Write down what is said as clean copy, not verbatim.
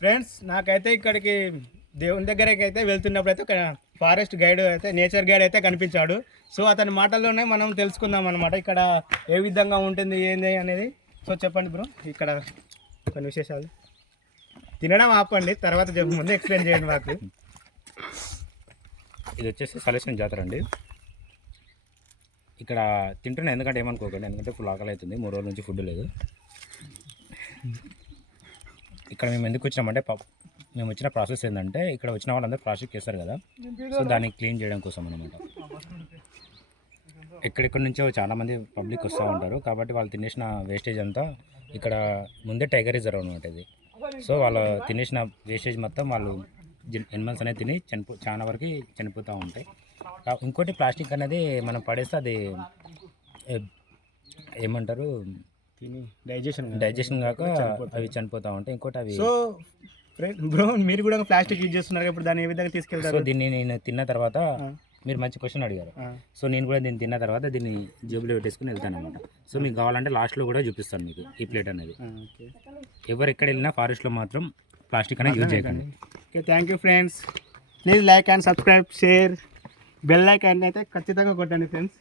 Friends నాకైతే ఇక్కడికి దేవుని దగ్గరికి అయితే వెళ్తున్నప్పుడు అయితే ఒక ఫారెస్ట్ గైడ్ అయితే నేచర్ గైడ్ అయితే కనిపించాడు. సో అతని మాటల్లోనే మనం తెలుసుకుందాం అనమాట ఇక్కడ ఏ విధంగా ఉంటుంది ఏంది అనేది. సో చెప్పండి బ్రో, ఇక్కడ కొన్ని విశేషాలు. తినడం ఆపండి, తర్వాత ముందు ఎక్స్ప్లెయిన్ చేయండి మాకు. ఇది వచ్చేసి సలేసిన జాతర అండి. ఇక్కడ తింటున్నా, ఎందుకంటే ఏమనుకోకండి, ఎందుకంటే ఫుల్ ఆకలి అవుతుంది, 3 రోజుల నుంచి ఫుడ్ లేదు. ఇక్కడ మేము ఎందుకు వచ్చినామంటే మేము వచ్చిన ప్రాసెస్ ఏంటంటే ఇక్కడ వచ్చిన వాళ్ళందరూ ప్లాస్టిక్ వేస్తారు కదా, సో దాన్ని క్లీన్ చేయడం కోసం అనమాట. ఎక్కడెక్కడి నుంచో చాలామంది పబ్లిక్ వస్తూ ఉంటారు, కాబట్టి వాళ్ళు తినేసిన వేస్టేజ్ అంతా ఇక్కడ ముందే టైగర్ రిజర్వ్ అనమాట ఇది. సో వాళ్ళు తినేసిన వేస్టేజ్ మొత్తం వాళ్ళు ఎనిమల్స్ అనేది తిని చాలా వరకు చనిపోతూ ఉంటాయి. ఇంకోటి ప్లాస్టిక్ అనేది మనం పడేస్తే అది ఏమంటారు, డైజెషన్ కాక అవి చనిపోతూ ఉంటాయి. ఇంకోటి అవి. సో బ్రో మీరు కూడా ప్లాస్టిక్ యూజ్ చేస్తున్నారు, ఇప్పుడు దాన్ని ఏ విధంగా తీసుకెళ్తారు? సో దీన్ని నేను తిన్న తర్వాత, మీరు మంచి క్వశ్చన్ అడిగారు. సో నేను కూడా దీన్ని తిన్న తర్వాత దీన్ని జేబులో పెట్టేసుకుని వెళ్తాను అనమాట. సో మీకు కావాలంటే లాస్ట్లో కూడా చూపిస్తాను మీకు ఈ ప్లేట్ అనేది. ఎవరు ఎక్కడ వెళ్ళినా ఫారెస్ట్లో మాత్రం ప్లాస్టిక్ అనేది యూజ్ చేయకండి. Okay, thank you friends. Please like and subscribe, share, bell icon అయితే ఖచ్చితంగా కొట్టండి ఫ్రెండ్స్.